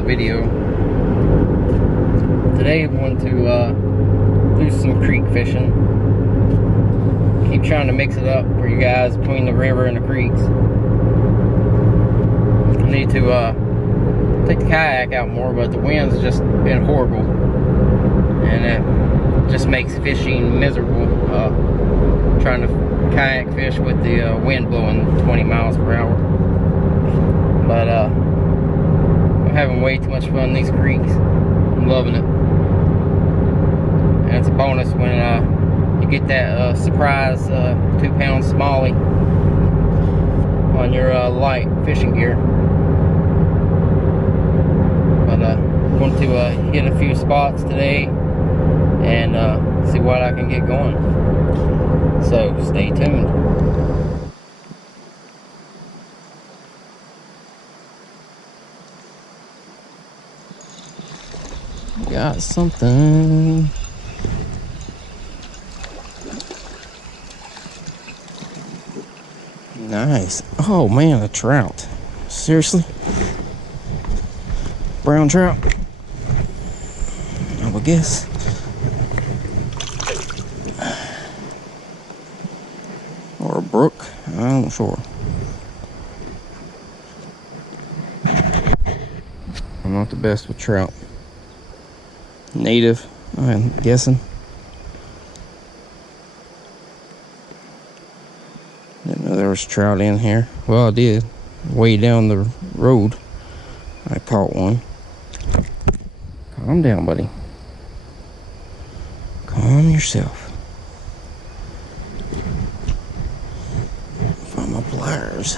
another video. Today I want to do some creek fishing. Keep trying to mix it up for you guys between the river and the creeks. I need to take the kayak out more, but the wind's just been horrible, and it just makes fishing miserable. Trying to kayak fish with the wind blowing 20 miles per hour. But I'm having way too much fun in these creeks. I'm loving it. And it's a bonus when you get that surprise 2-pound smallie on your light fishing gear. But I'm going to hit a few spots today and see what I can get going. So stay tuned. Got something. Nice. Oh man, a trout. Seriously? Brown trout? I would guess. Or a brook? I'm not sure. I'm not the best with trout. Native, I'm guessing. Didn't know there was trout in here. Well, I did. Way down the road, I caught one. Calm down, buddy. Calm yourself. Find my pliers.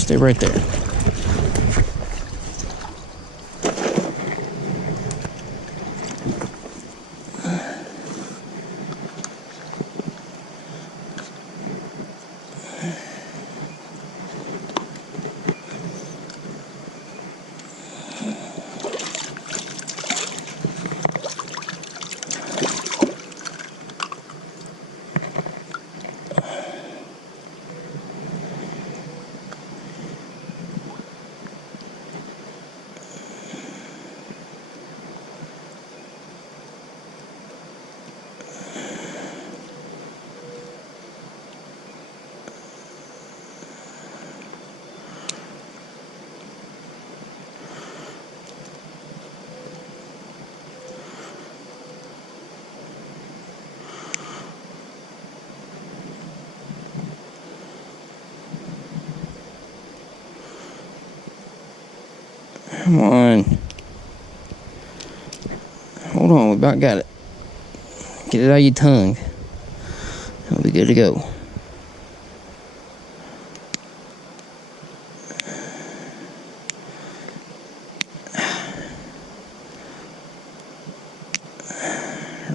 Stay right there. Come on. Hold on, we about got it. Get it out of your tongue. It'll be good to go.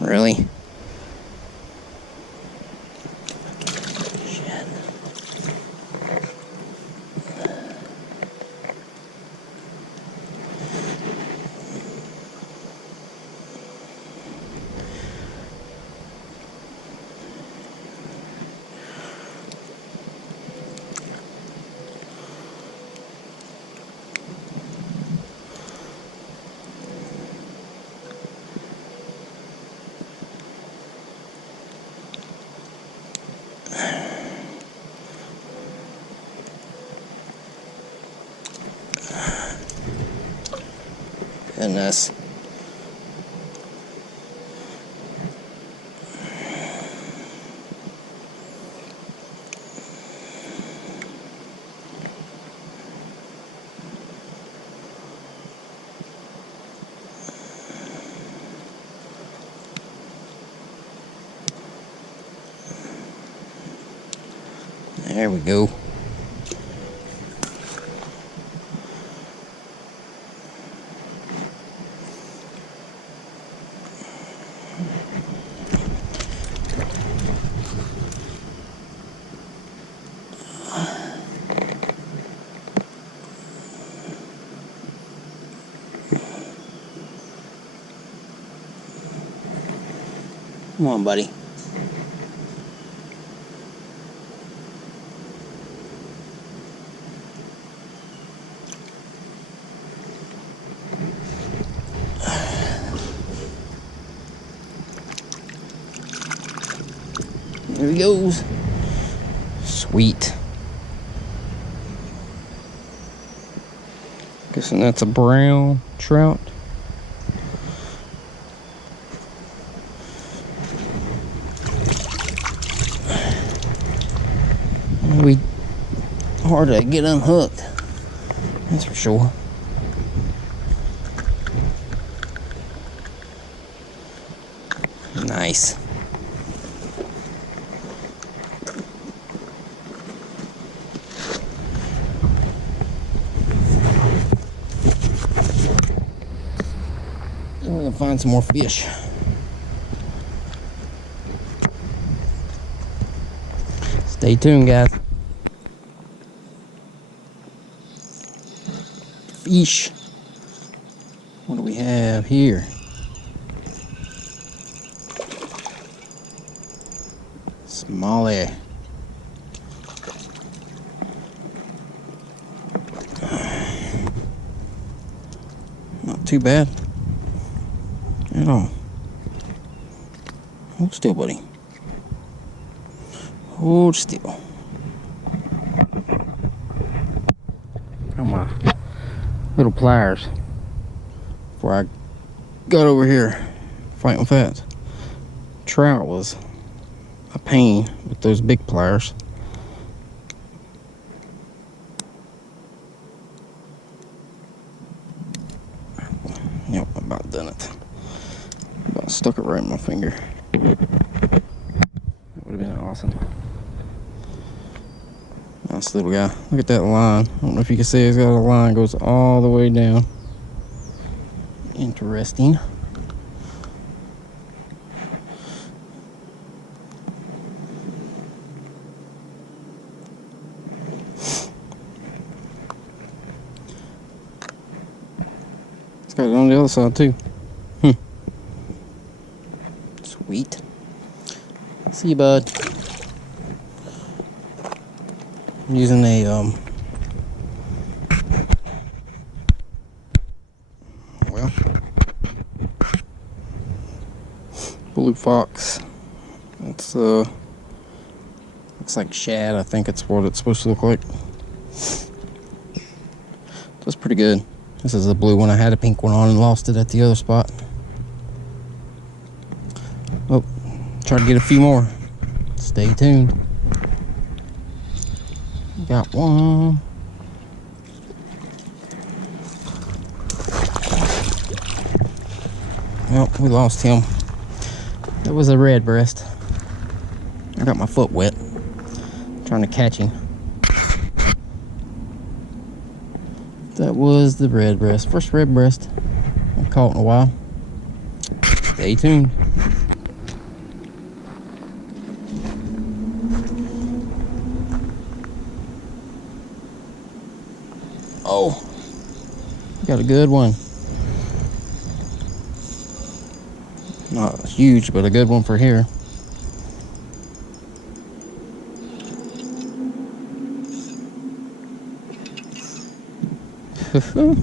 Really? Goodness. There we go. Come on, buddy. Here he goes. Sweet. Guessing that's a brown trout. It'll be hard to get unhooked, that's for sure. Nice. We're gonna find some more fish. Stay tuned, guys. Fish. What do we have here? Smallie. Not too bad at all. Hold still, buddy. Hold still. Got my little pliers before I got over here fighting with that. Trout was a pain with those big pliers. Yep, I about done it. About stuck it right in my finger. That would have been awesome. Nice little guy. Look at that line. I don't know if you can see it's got a line goes all the way down. Interesting. It's got it on the other side too. Sweet. See you, bud. I'm using a well, blue fox. It's looks like shad. I think it's what it's supposed to look like. That's pretty good. This is a blue one. I had a pink one on and lost it at the other spot. Oh, try to get a few more. Stay tuned. Got one. Well, we lost him. That was a red breast. I got my foot wet trying to catch him. That was the red breast. First red breast I've caught in a while. Stay tuned. Oh, got a good one. Not huge, but a good one for here. Oh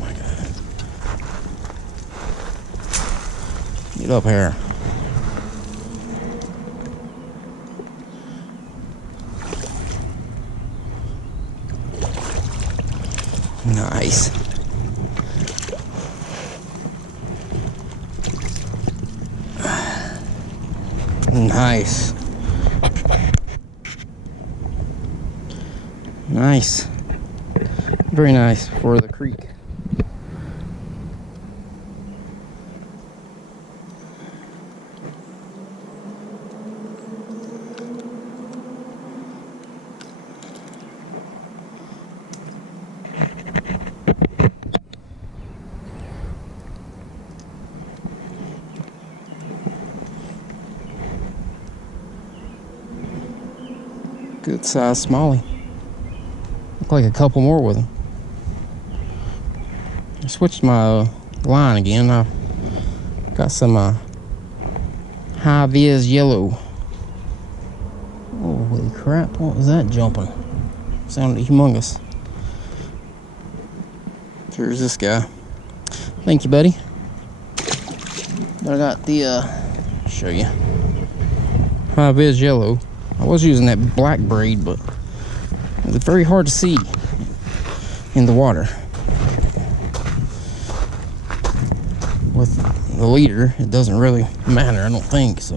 my God. Get up here. Nice. Nice. Nice. Very nice for the creek. Good size smallie. Look like a couple more with them. I switched my line again. I got some high vis yellow. Holy crap, what was that jumping? Sounded humongous. Here's this guy. Thank you, buddy. But I got the, show you. High vis yellow. I was using that black braid, but it's very hard to see in the water. With the leader, it doesn't really matter, I don't think, so.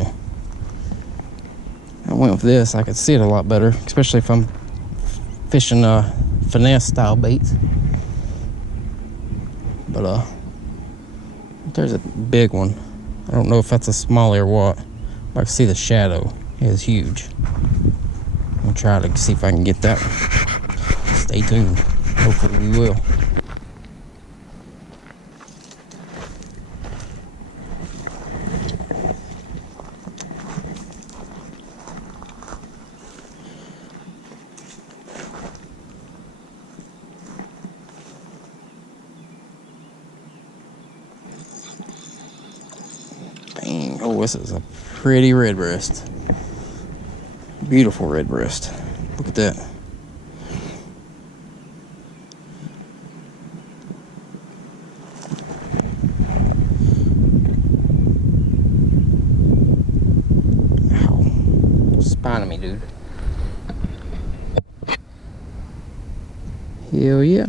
I went with this, I could see it a lot better, especially if I'm fishing finesse style baits. But there's a big one. I don't know if that's a smallie or what, but I can see the shadow. It is huge. I'll try to see if I can get that one. Stay tuned. Hopefully we will. Dang, oh, this is a pretty red breast. Beautiful red breast. Look at that. Ow. Spining me, dude. Hell yeah.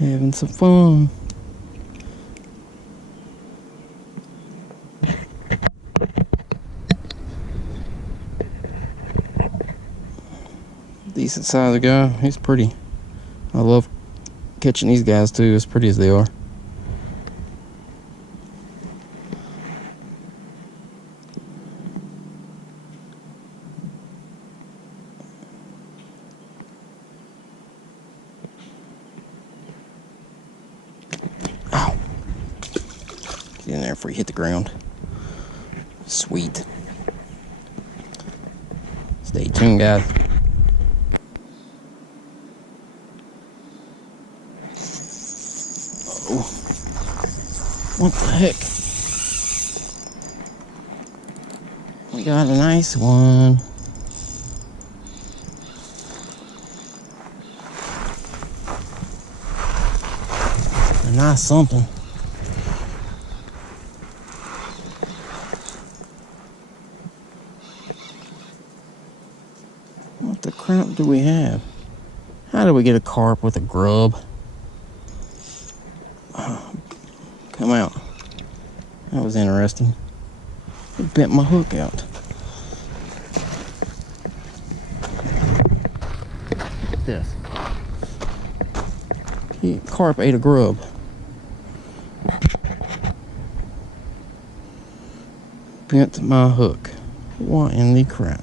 Having some fun. Decent size guy. He's pretty. I love catching these guys too, as pretty as they are. Ow. Get in there before you hit the ground. Sweet. Stay tuned, guys. What the heck? We got a nice one. A nice something. What the crap do we have? How do we get a carp with a grub? Come out. That was interesting. It bent my hook out. What's this? Carp ate a grub. Bent my hook. What in the crap?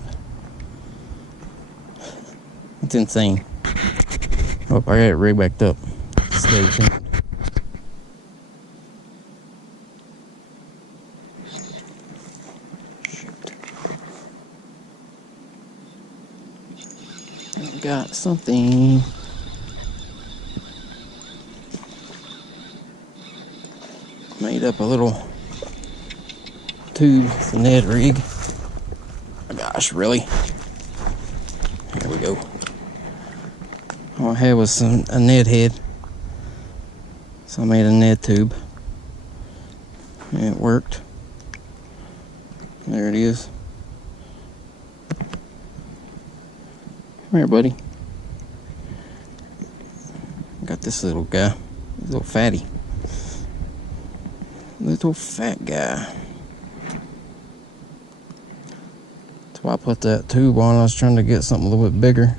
That's insane. Oh, I got it rigged back up. Stay tuned. Got something. Made up a little tube. It's a Ned rig. Oh gosh, really? Here we go. All I had was a Ned head. So I made a Ned tube. And it worked. There it is. Come here, buddy. Got this little guy. Little fatty. Little fat guy. That's why I put that tube on. I was trying to get something a little bit bigger.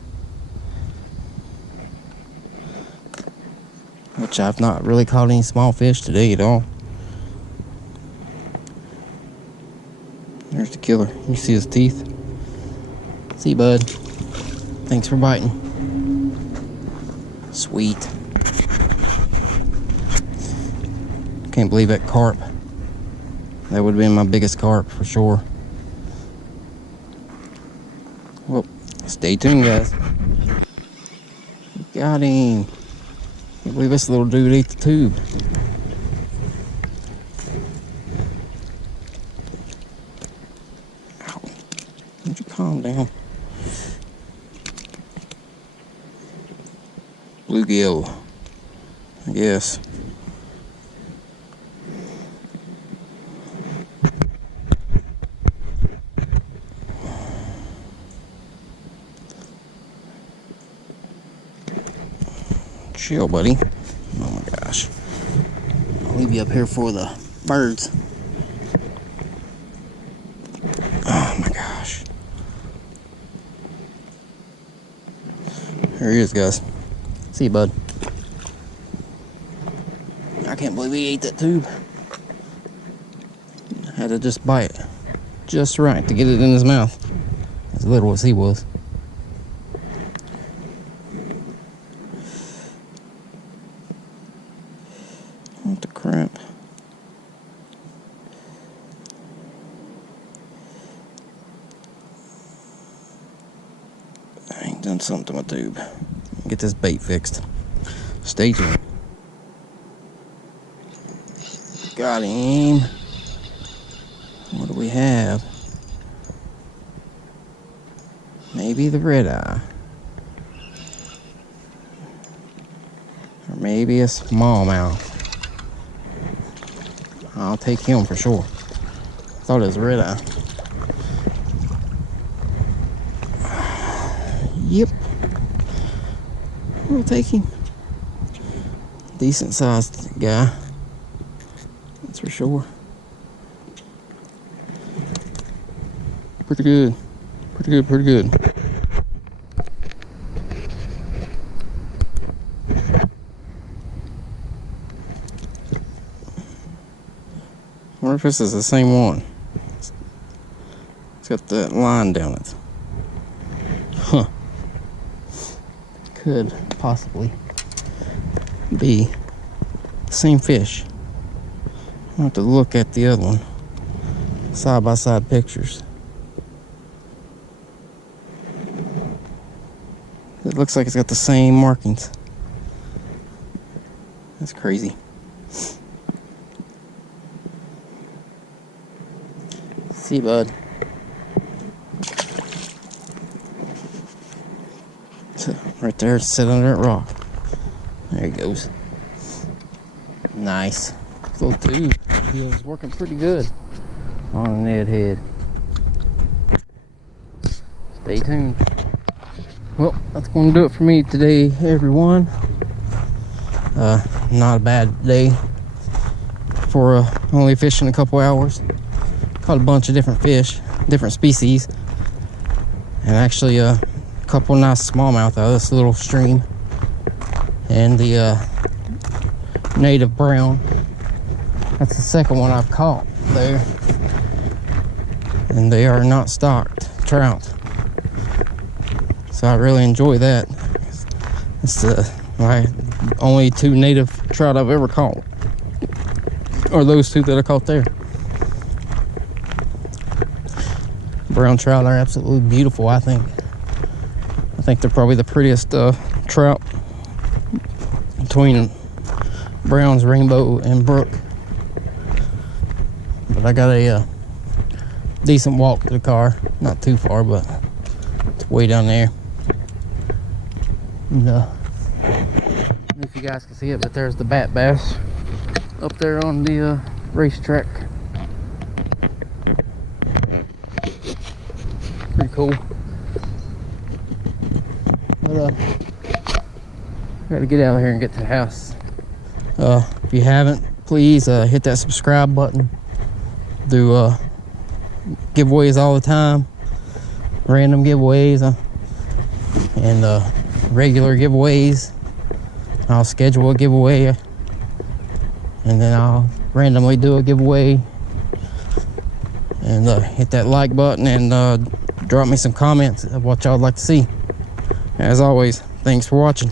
Which I've not really caught any small fish today at all. There's the killer. You see his teeth? See, bud. Thanks for biting. Sweet. Can't believe that carp. That would have been my biggest carp for sure. Well, stay tuned, guys. Got him. Can't believe this little dude ate the tube. Ow. Would you calm down? Bluegill, I guess. Chill, buddy. Oh my gosh. I'll leave you up here for the birds. Oh my gosh. Here he is, guys. See you, bud. I can't believe he ate that tube. I had to just bite it just right to get it in his mouth. As little as he was. What the crap? I ain't done something to my tube. Get this bait fixed. Stay tuned. Got him. What do we have? Maybe the red eye. Or maybe a smallmouth. I'll take him for sure. Thought it was a red eye. Yep. We'll take him. Decent sized guy. That's for sure. Pretty good. Pretty good, pretty good. I wonder if this is the same one. It's got that line down it. Huh. Could possibly be the same fish. I'll have to look at the other one. Side by side pictures. It looks like it's got the same markings. That's crazy. See, bud. Right there, sit under that rock. There he goes. Nice. Little tube feels working pretty good on a Ned head. Stay tuned. Well, that's going to do it for me today, everyone. Not a bad day for only fishing a couple hours. Caught a bunch of different fish, different species, and actually a couple nice smallmouth out of this little stream, and the native brown. That's the second one I've caught there, and they are not stocked trout. So I really enjoy that. It's my only two native trout I've ever caught, or those two that I caught there. Brown trout are absolutely beautiful, I think. I think they're probably the prettiest trout between browns, rainbow, and brook. But I got a decent walk to the car. Not too far, but it's way down there. And, I don't know if you guys can see it, but there's the bat bass up there on the racetrack. Pretty cool. But I gotta get out of here and get to the house. If you haven't, please hit that subscribe button. Do giveaways all the time, random giveaways and regular giveaways. I'll schedule a giveaway and then I'll randomly do a giveaway. And hit that like button and drop me some comments of what y'all would like to see. As always, thanks for watching.